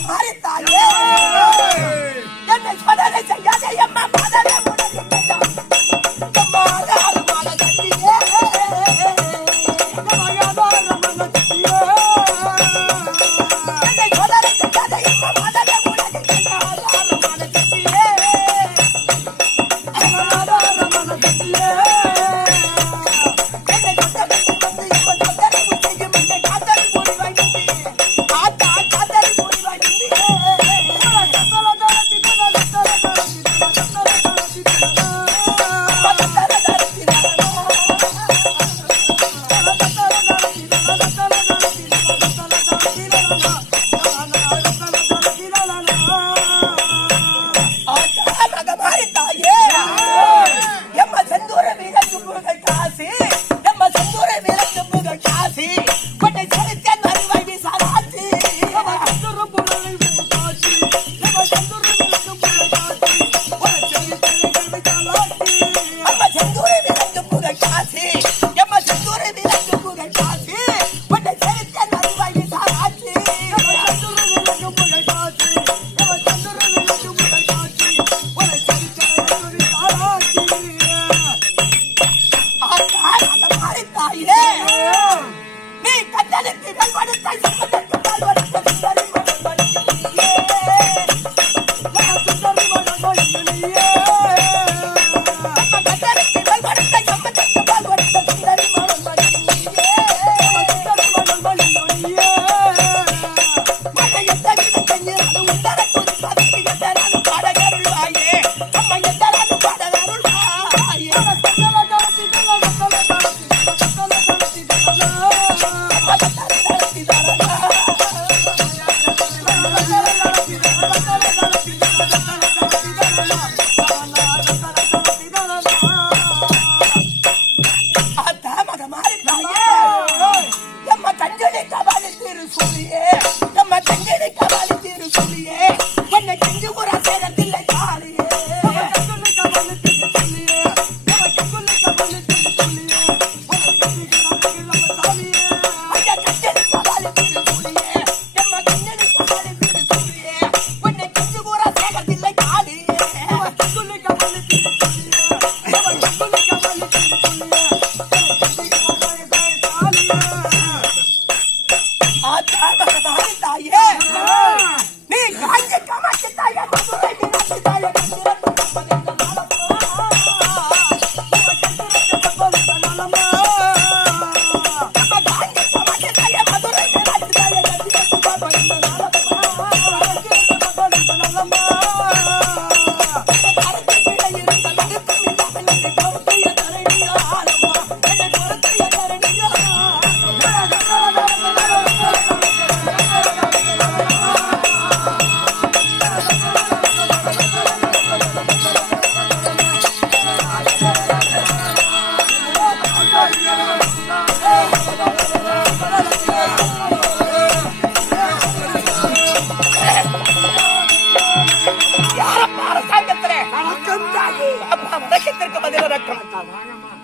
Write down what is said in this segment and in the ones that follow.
મારી તાળી એને છોડે નહીં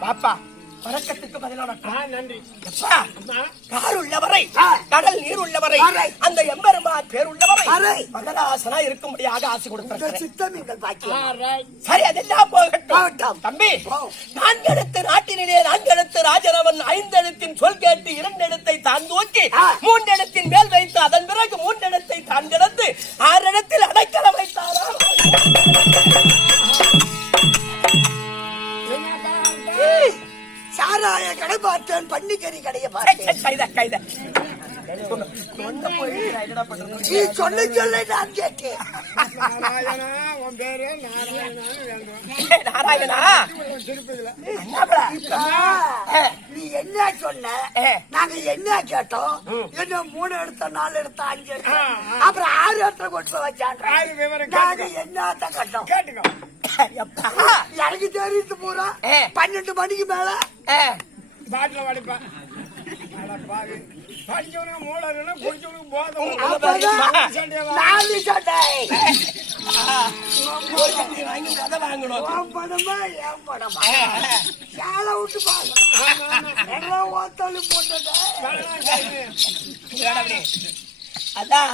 பாப்பா வணக்கத்திற்கு பதில் வணக்கம் நன்றி. எப்பா கார் உள்ளவரை கடல் நீர் உள்ளவரை அந்த எம்பெருமான் பேர் உள்ளவரை மகராசனா இருக்கும்படியாக ஆசை கொடுத்திருக்கிறேன். சரி அதெல்லாம் போகட்டும். தம்பி நான்கெழுத்து நாட்டினிலே நான்கெழுத்து ராஜரவன் ஐந்தெழுத்தின் சொல் கேட்டு இரண்டெழுத்தை தான் தூக்கி மூன்றெழுத்தின் மேல் வைத்து அதன் பிறகு மூன்றெழுத்தை தான் கிடந்து ஆறிடத்தில் அடைக்கலம் வைத்தாராம் சாராய கடை பார்த்தேன் பன்னிக்கறி கடையை பார்த்தேன். கைத கைத. நீ சொல்ல சொல்ல நான் கேட்டேன். நாராயணா உன் பேரு நாராயணா வேண்டும் ஏய், நாராயணா? திருப்பதில என்னப்பா? ஏ, நீ என்ன சொன்ன. நாங்க என்ன கேட்டோம்? என்ன மூணு எடுத்த நாலு எடுத்த அஞ்சு எடுத்த? அப்புறம் ஆறு இடத்துல கொண்டு விவரம் நாங்க. என்னத்த கட்டோம்? எனக்கு தெரியுது பூரா. பன்னெண்டு மணிக்கு மேல. பாட்டில வடிப்பேன் படிச்சவனுக்கு மூளை இருக்கணும் குடிச்சவனுக்கு போதும் நாலு சட்டை வாங்கி கதை வாங்கணும். படமா என் படமா? சேலை விட்டு பாருங்க வேடவனே. அதான்.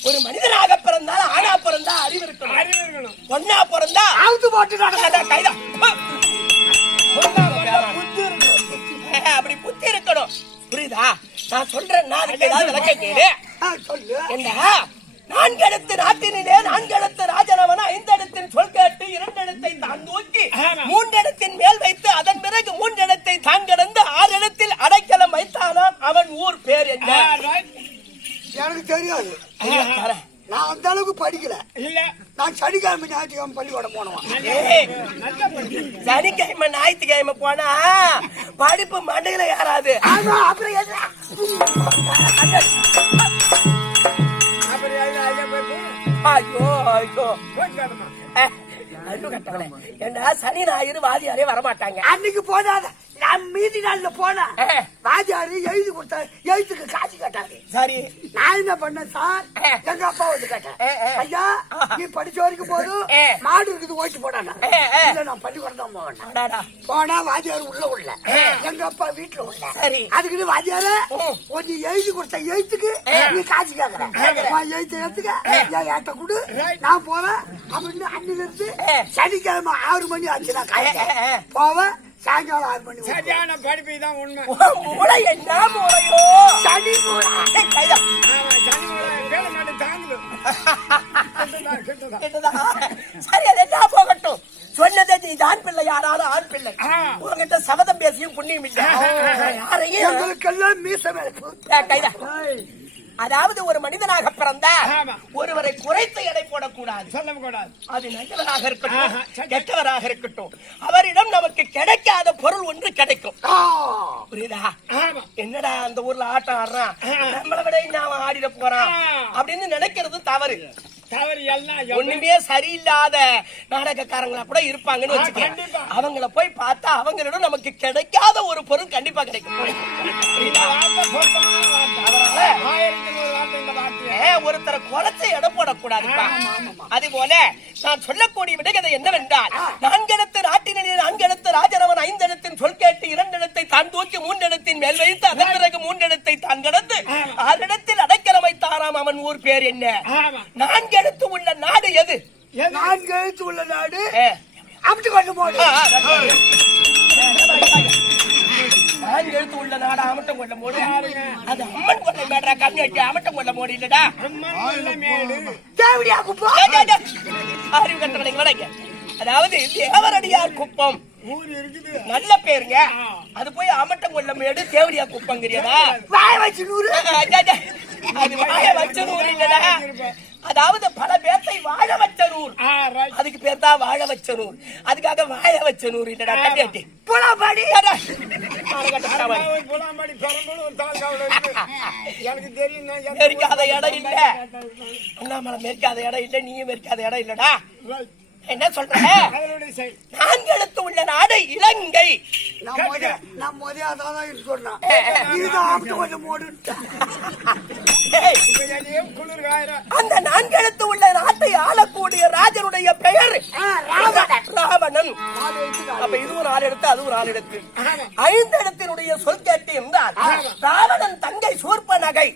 ஒரு மனிதனாக பிறந்தால் ஆணா பிறந்தா அறிவு இருக்கணும். அறிவு இருக்கணும். பொண்ணா பிறந்தா அவுத்து போட்டு கைதா. அப்படி புத்தி இருக்கணும். புரியுதா? நான் சொல்றேன் நான் ஏதாவது விளக்க கேளு. சொல்லு. என்ன நான்கெழுத்து நாட்டினிலே நான்கெழுத்து ராஜனவன் ஐந்தெழுத்தின் சொல் கேட்டு இரண்டெழுத்தை தான் தூக்கி ஆமா. மூன்றெழுத்தின் மேல் வைத்து அதன் பிறகு மூன்றெழுத்தை தான் கடந்து ஆறு எழுத்தில் அடைக்கலம் வைத்தானாம் அவன் ஊர் பேர் என்ன. எனக்கு தெரியாது ஐயா, தரேன். நான் அந்த அளவுக்கு படிக்கல இல்ல நான் சனிக்கிழமை ஞாயிற்றுக்கிழமை பள்ளிக்கூடம் படிச்சு சனிக்கிழமை ஞாயிற்றுக்கிழமை போனா படிப்பு மண்டையில ஏறாது. ஆமா அப்புறம் என்ன? ஐயா ஐயா. ஏண்டா சனி ஞாயிறு வாதியாரே வரமாட்டாங்க. அன்னைக்கு போதாத? நான் மீதி நாள்ல போனேன். வாஜாரு எழுதி கொடுத்த எழுத்துக்கு காசு கேட்டாரு சரி நான் என்ன பண்ணேன் சார். எங்க அப்பா வந்து கேட்டேன். ஐயா நீ படிச்ச வரைக்கும் போதும் ஆ. மாடு இருக்குது ஓட்டு போடானா. இல்ல நான் பள்ளிக்கூடம் தான் போவேன். போனா வாத்தியார் உள்ள உள்ள. எங்க அப்பா வீட்டுல உள்ள சரி. அதுக்குன்னு வாத்தியார ம். கொஞ்சம் எழுதி கொடுத்த எழுத்துக்கு. நீ காசு கேக்குற எழுத்து எடுத்துக்க என் ஏட்ட கொடு நான் போறேன் அப்படின்னு அன்னில இருந்து ஆ. சனிக்கிழமை ஆறு மணி ஆச்சுன்னா காலையில ஆ, ஆ, ஆ. போவேன் சாயங்காலம் ஆறு மணி வருவேன். சரியான படிப்பு தான் உண்மை மூளை என்ன மூளையோ சனி. ஆமா சனி வேலை தாங்குது? சரி அது என்ன போகட்டும் சொன்னதே நீ பிள்ளை யாராலும் ஆண் பிள்ளை. உங்ககிட்ட சபதம் பேசியும் புண்ணியம் இல்லை யாரையும் எங்களுக்கெல்லாம் மீச கைதா. அதாவது ஒரு மனிதனாக பிறந்தா ஆமா. ஒருவரை குறைத்து எடை போடக்கூடாது. சொல்லக்கூடாது. அது நல்லவராக இருக்கட்டும். கெட்டவராக இருக்கட்டும். அவரிடம் நமக்கு கிடைக்காத பொருள் ஒன்று கிடைக்கும். புரியுதா? என்னடா அந்த ஊர்ல ஆட்டம் ஆடுறான்? நம்மளை விட இன்னும் ஆடிட போறான். அப்படின்னு நினைக்கிறது தவறு. ஒண்ணுமே சரியில்லாத நாடகக்காரங்களா கூட இருப்பாங்கன்னு வச்சுக்க. அவங்கள போய் பார்த்தா அவங்களிடம் நமக்கு கிடைக்காத ஒரு பொருள் கண்டிப்பா கிடைக்கும். ஒருத்தரை குறைச்சு எடை போடக்கூடாதுப்பா. அது போல நான் சொல்லக்கூடிய விடுகதை என்னவென்றால் நான்கெழுத்து நாட்டினிலே நான்கெழுத்து ராஜரவன் ஐந்தெழுத்தின் சொல் கேட்டு இரண்டெழுத்தை தான் தூக்கி மூன்றெழுத்தின் மேல் வைத்து அதன் பிறகு மூன்றெழுத்தை தான் கடந்து ஆறிடத்தில் அடைக்கலம் வைத்தாராம் அவன் ஊர் பேர் என்ன? ஆமா. நான்கெழுத்து உள்ள நாடு எது? நான்கு எழுத்து உள்ள நாடு? அப்படி கொண்டு போடு. அமட்டம் கொள்ள மோடு. அது அம்மன் கொள்ள மேடா வச்சு அமட்டம் கொள்ள மோடி இல்லடா அம்மன் உள்ள மேடு தேவடியா குப்பா டேய், டேய், டேய். அறிவு கட்டளைங்களா இங்க. அதாவது தேவரடியார் குப்பம். நல்ல பேருங்க. அது போய் அமட்டம் கொள்ள மேடு தேவடியா குப்பங்கிறியதா? வாய வச்சு நூறு. அது வாழ வச்ச நூறு இல்லடா அதாவது பல பேர்த்தை வாழ வச்ச ரைட் அதுக்கு பேர் தான் வாழ வச்ச நூறு அதுக்காக வாழ வச்ச நூறு இல்லடா கட்டியாட்டி புலாம்பாடி எனக்கு தெரியும் ஊர்ல இடம் இல்ல. அண்ணாமலை மேற்காத இடம் இல்ல நீயும் மேற்காத இடம் இல்லடா. என்ன சொல்ற? செயல் நான்கெழுத்து உள்ள நாடு இலங்கை. நான் இருக்கு சொன்னேன் அந்த நான்கெழுத்து உள்ள நாட்டை ஆளக்கூடிய ராஜனுடைய பெயர் ராவணன். அப்ப இதுவும் நாலு எடுத்து அதுவும் நாலு எடுத்து ஐந்து இடத்தினுடைய சொல் கேட்டு என்றால் ராவணன் தங்கை சூர்ப நகை.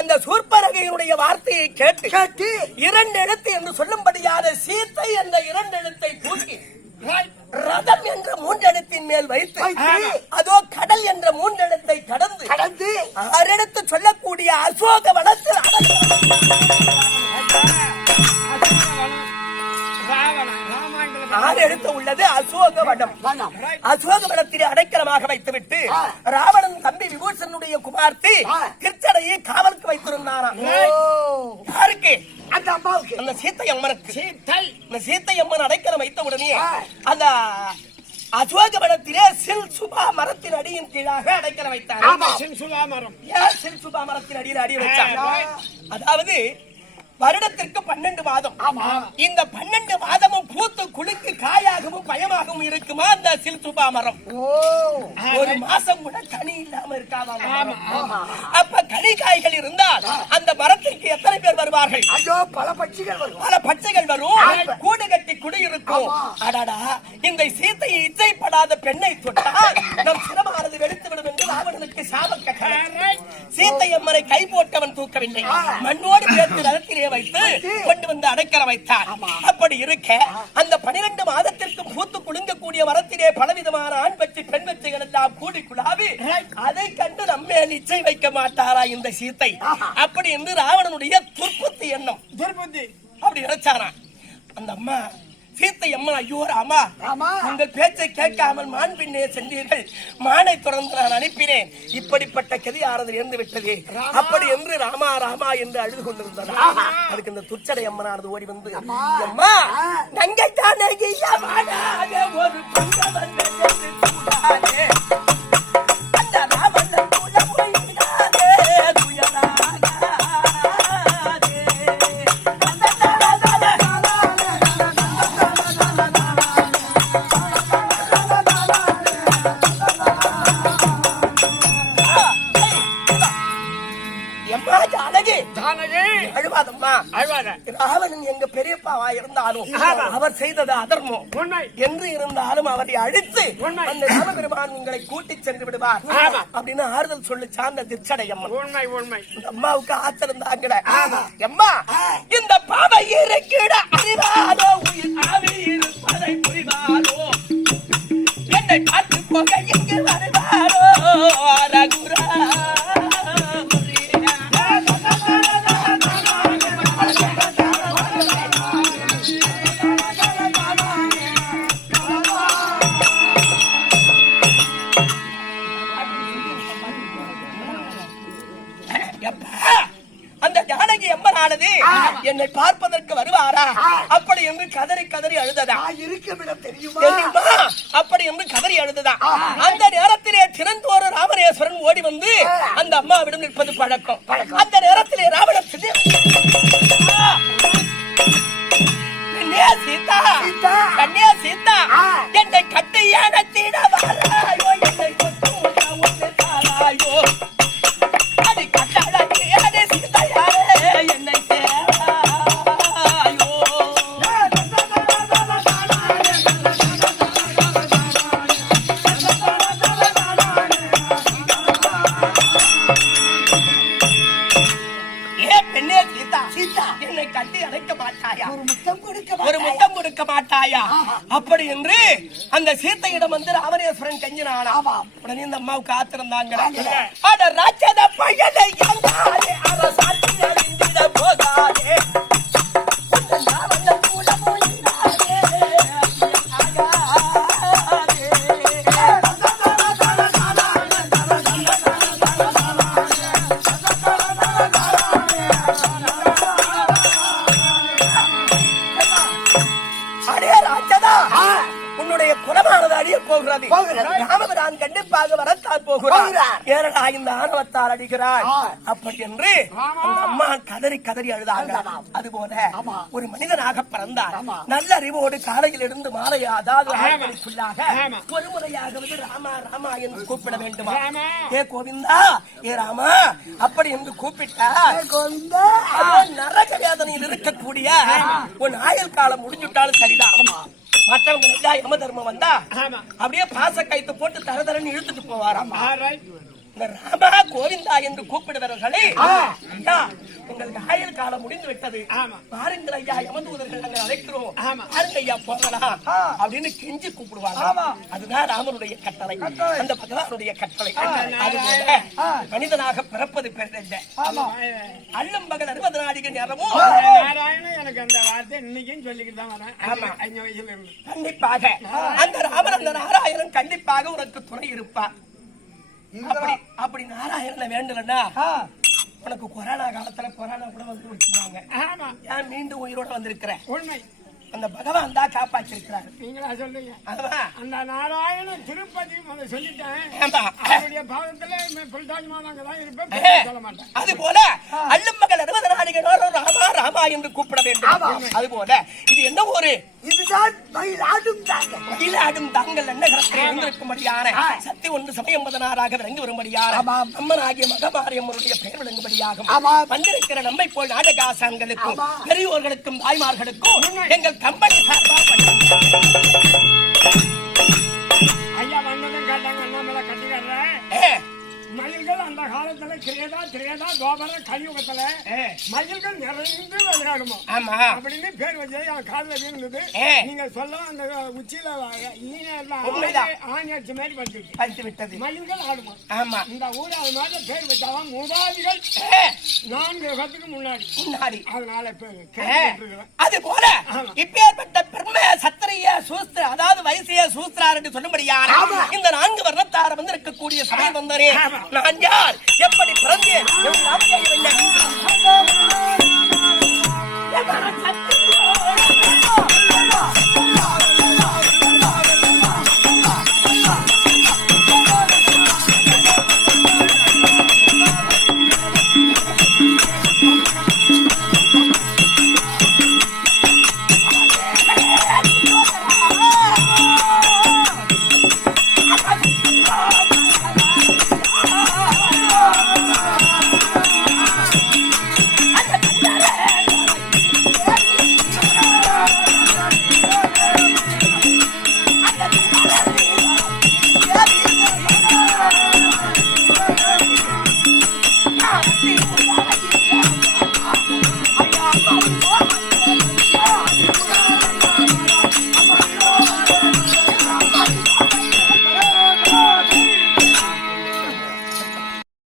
அந்த சூர்ப நகையினுடைய வார்த்தையை கேட்டு கேட்டு. இரண்டு எழுத்து என்று சொல்லும்படியான அடைக்கலமாக வைத்துவிட்டு. ராவணன் தம்பி விபூஷனுடைய குமார்த்தி. கிருச்சடையை காவலுக்கு வைத்திருந்தாராம். யாருக்கு? அந்த அம்மாவுக்கு. அந்த சீத்தை அம்மனுக்கு சீத்தை. இந்த சீத்தை அம்மன் அடைக்கலம் வைத்த உடனே. அந்த அசோக வனத்திலே சில் சுபா மரத்தின் அடியின் கீழாக அடைக்கலம் வைத்தார் ஆமா சின்சுலா மரம். ஏன் சில் சுபா மரத்தின் அடியில் அடி வச்சாங்க அதாவது வருடத்திற்கு பன்னெண்டு மாதம். ஆமா. இந்த பன்னெண்டு மாதமும் பூத்து குலுக்கு காயாகவும் பயமாகவும் இருக்குமா? அந்த சில் சுபா மரம் ஒரு மாசம் கூட கனி இல்லாம இருக்காதாம் அப்ப கனி காய்கள் இருந்தால் அந்த மரத்திற்கு எத்தனை பேர் வருவார்கள்? ஐயோ பல பட்சிகள் வரும். பல பச்சைகள் வரும். கூடு கட்டி குடியிருக்கும். அடடா இந்த சீத்தையை இச்சைப்படாத பெண்ணை தொட்டால் நம் சிரமானது வெடித்து விடும் என்று ராவணனுக்கு சாபம் கட்டளை. சீத்தை அம்மனை கை போட்டவன் தூக்கவில்லை. மண்ணோடு சேர்த்து ரதத்திலே வைத்து கொண்டு வந்து அடைக்கல வைத்தார். அப்படி இருக்க அந்த பனிரெண்டு மாதத்திற்கு பூத்து குலுங்கக்கூடிய மரத்திலே பலவிதமான ஆண் பச்சை பெண் பச்சைகள் எல்லாம் கூடி குழாவி அதை கண்டு நம்மே நிச்சயம் வைக்க மாட்டாரா இந்த சீத்தை? அப்படி என்று ராவணனுடைய துர்ப்புத்தி எண்ணம். துர்புத்தி. அப்படி நினைச்சாராம் அந்த அம்மா சீத்தை அம்மா ஐயோ ராமா. உங்கள் பேச்சை கேட்காமல் மான் பின்னே சென்றீர்கள். மானை தொடர்ந்து நான் அனுப்பினேன். இப்படிப்பட்ட கதியானது இருந்து விட்டது. அப்படி என்று ராமா ராமா என்று அழுது கொண்டிருந்ததா. அதுக்கு இந்த துச்சடை அம்மனானது ஓடி வந்து அம்மா நங்கை தானே இருந்தாலும். அவர் செய்தது அதர்மம். என்று இருந்தாலும் அவரை அழித்து. அந்த ராமபெருமான் உங்களை கூட்டிச் சென்று விடுவார். அப்படின்னு ஆறுதல் சொல்லி சார்ந்த திருச்சடையம்மன். உண்மை உண்மை. அம்மாவுக்கு ஆத்திருந்தாங்கட அம்மா இந்த பாவை இருக்கிட அறிவாரோ உயிர் ஆவி இருப்பதை புரிவாரோ. எம்மனானது என்னை பார்ப்பதற்கு வருவாரா? அப்படி என்று கதறி கதறி அழுததா? இருக்கும் தெரியுமா? அப்படி என்று கதறி அழுததா? அந்த நேரத்திலே திறந்தோறு ராமரேஸ்வரன் ஓடி வந்து அந்த அம்மாவிடம் நிற்பது பழக்கம். அந்த நேரத்திலே ராவணன் சீதா. சீதா. என்னை கட்டியான தீட அந்த சீத்தையிடம் வந்து ராமரேஸ்வரன் கெஞ்சினானா ஆமாம். உடனே இந்த அம்மாவுக்கு ஆங்கல. அட போகிறார் இந்த ஆணவத்தால் அடிக்கிறார். அப்படி என்று. அந்த அம்மா கதறி கதறி அழுதாங்க. அதுபோல ஆமா. ஒரு மனிதனாக பிறந்தார். நல்ல அறிவோடு காலையில் இருந்து மாலை அதாவது. ஒரு ராமா ராமா என்று கூப்பிட வேண்டுமா. ஏ கோவிந்தா ஏ ராமா அப்படி என்று கூப்பிட்டா கோவிந்தா அதோ நரக வேதனையில் இருக்கக்கூடிய உன் ஆயுள் காலம் முடிஞ்சுட்டாலும் சரிதான் மற்றவங்க யம தர்மம் வந்தா. அப்படியே பாச கைத்து போட்டு தர தரன்னு இழுத்துட்டு போவாராம் ராமா கோவிந்தா என்று கூப்பிடுபவர்களே ஐயா உங்களுக்கு ஆயுள் காலம் முடிந்து விட்டது ஆமா. பாருங்கள் ஐயா யமதூதர்கள் நாங்கள் அழைக்கிறோம். பாருங்க ஐயா போகலாம். அப்படின்னு கெஞ்சி கூப்பிடுவாங்க. அதுதான் ராமனுடைய கட்டளை. அந்த பகவானுடைய கட்டளை. அதுபோல மனிதனாக பிறப்பது பெரிதல்ல அல்லும் பகல் அறுபது நாடிகள் நேரமும் எனக்கு அந்த வார்த்தை இன்னைக்கும் சொல்லிக்கிட்டு தான் கண்டிப்பாக. அந்த ராமன் அந்த நாராயணன் கண்டிப்பாக உனக்கு துணை இருப்பார் அப்படி அப்படி நாராயணனை வேண்டலன்னா உனக்கு கொரோனா காலத்துல கொரோனா கூட வந்து வச்சிருந்தாங்க ஏன் மீண்டும் உயிரோட வந்திருக்கிற? உண்மை. அந்த பகவான் தான் காப்பாற்றிருக்கிறாரு நீங்களா சொல்லுங்க. அந்த நாராயணன் திருப்பதி சொல்லிட்டேன். அவருடைய பாவத்துல புல்தாஜ் மாதம் அங்கதான் இருப்பேன் சொல்ல மாட்டேன். அது போல அல்லும் மகள் அறுபது நாடுகளோடு ராமா ராமா என்று கூப்பிட வேண்டும். அது போல இது என்ன ஊரு? இதுதான் தாங்க தாங்கள் என்ன கரத்தில் இருந்திருக்கும்படியான சக்தி ஒன்று சமயம் பதினாறாக விளங்கி வரும்படியான. அம்மனாகிய மகமாரியம்மனுடைய பெயர் விளங்கும்படியாகும். வந்திருக்கிற நம்மை போல் நாடகாசான்களுக்கும். பெரியோர்களுக்கும் தாய்மார்களுக்கும் எங்கள் கம்பெனி சார்பாக மயில்கள் அந்த காலத்துல கிரேதா திரேதா துவாபர கலியுகத்துல மயில்கள் நிறைந்து விளையாடுமா? ஆமா. அப்படின்னு பேர் வச்சு அவன் காதுல விழுந்தது. நீங்க சொல்ல அந்த உச்சியில. ஆணி அடிச்ச மாதிரி வந்துச்சு. பறித்து விட்டது. மயில்கள் ஆடுமா? ஆமா. இந்த ஊர் அது மாதிரி பேர் வச்சாதான் மூதாதிகள் நான்கு யுகத்துக்கு முன்னாடி. முன்னாடி. அதனால பேர் போல இப்பேற்பட்ட பெரும சத்திரிய சூஸ்திர அதாவது வைசிய சூஸ்திரார் என்று சொல்லும்படியான இந்த நான்கு வர்ணத்தார் வந்து இருக்கக்கூடிய சமயம் வந்தனே. நான் யார்? எப்படி பிறந்தேன்?